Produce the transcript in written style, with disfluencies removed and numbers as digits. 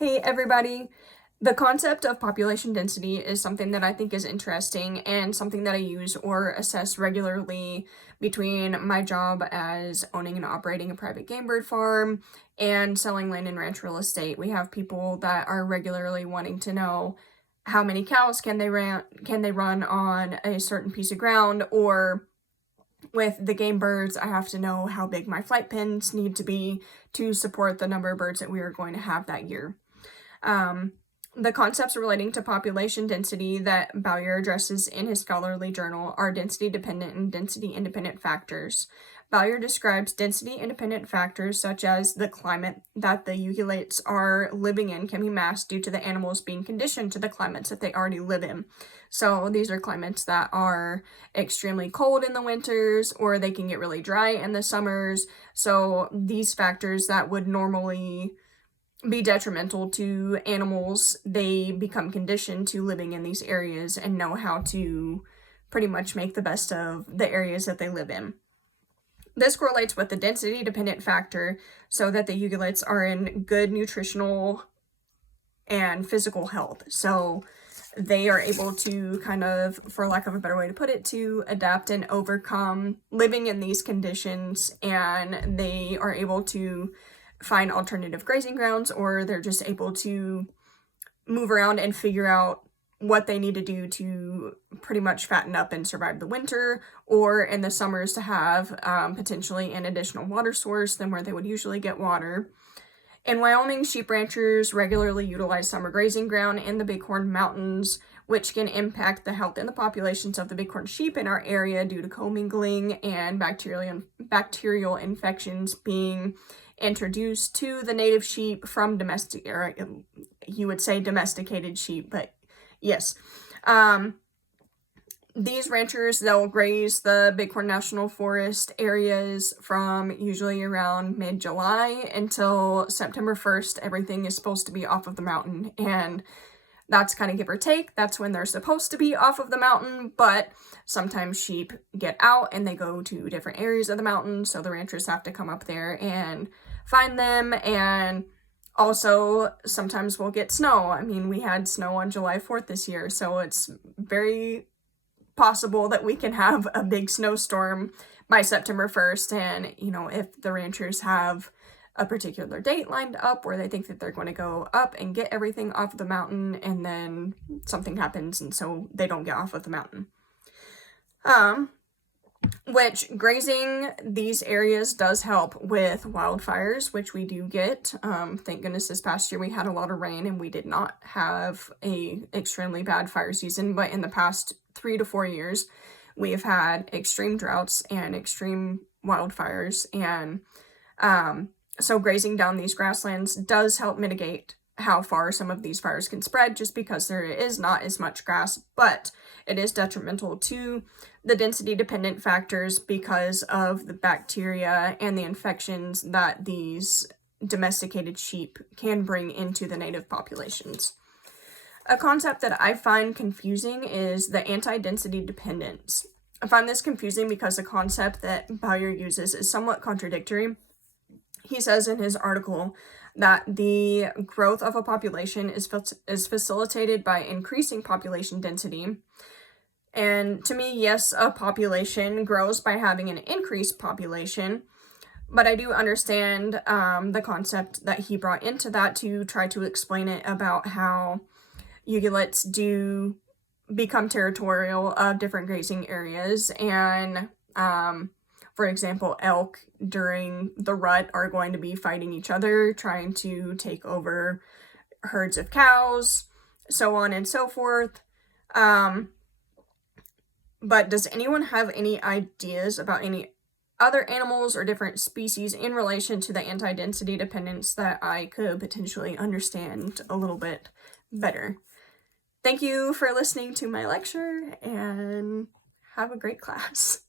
Hey everybody! The concept of population density is something that I think is interesting and something that I use or assess regularly between my job as owning and operating a private game bird farm and selling land and ranch real estate. We have people that are regularly wanting to know how many cows can they run on a certain piece of ground, or with the game birds, I have to know how big my flight pens need to be to support the number of birds that we are going to have that year. The concepts relating to population density that Bowyer addresses in his scholarly journal are density-dependent and density-independent factors. Bowyer describes density-independent factors such as the climate that the ungulates are living in can be masked due to the animals being conditioned to the climates that they already live in. So these are climates that are extremely cold in the winters, or they can get really dry in the summers. So these factors that would normally be detrimental to animals, they become conditioned to living in these areas and know how to pretty much make the best of the areas that they live in. This correlates with the density-dependent factor so that the ungulates are in good nutritional and physical health. So they are able to kind of, for lack of a better way to put it, to adapt and overcome living in these conditions, and they are able to find alternative grazing grounds, or they're just able to move around and figure out what they need to do to pretty much fatten up and survive the winter, or in the summers to have potentially an additional water source than where they would usually get water. In Wyoming, sheep ranchers regularly utilize summer grazing ground in the Bighorn Mountains, which can impact the health and the populations of the bighorn sheep in our area due to commingling and bacterial infections being introduced to the native sheep from you would say domesticated sheep, but yes. These ranchers, they'll graze the Bighorn National Forest areas from usually around mid-July until September 1st. Everything is supposed to be off of the mountain, and that's kind of give or take. That's when they're supposed to be off of the mountain, but sometimes sheep get out and they go to different areas of the mountain, so the ranchers have to come up there and find them. And also, sometimes we'll get snow. I mean, we had snow on July 4th this year, so it's very possible that we can have a big snowstorm by September 1st. And, you know, if the ranchers have a particular date lined up where they think that they're going to go up and get everything off of the mountain, and then something happens and so they don't get off of the mountain. Which grazing these areas does help with wildfires, which we do get. Thank goodness this past year we had a lot of rain and we did not have a extremely bad fire season, but in the past 3 to 4 years we have had extreme droughts and extreme wildfires, and so grazing down these grasslands does help mitigate how far some of these fires can spread, just because there is not as much grass, but it is detrimental to the density-dependent factors because of the bacteria and the infections that these domesticated sheep can bring into the native populations. A concept that I find confusing is the anti-density dependence. I find this confusing because the concept that Bowyer uses is somewhat contradictory. He says in his article that the growth of a population is facilitated by increasing population density. And to me, yes, a population grows by having an increased population, but I do understand the concept that he brought into that to try to explain it about how ungulates do become territorial of different grazing areas, and for example, elk during the rut are going to be fighting each other, trying to take over herds of cows, so on and so forth. But does anyone have any ideas about any other animals or different species in relation to the anti-density dependence that I could potentially understand a little bit better? Thank you for listening to my lecture, and have a great class.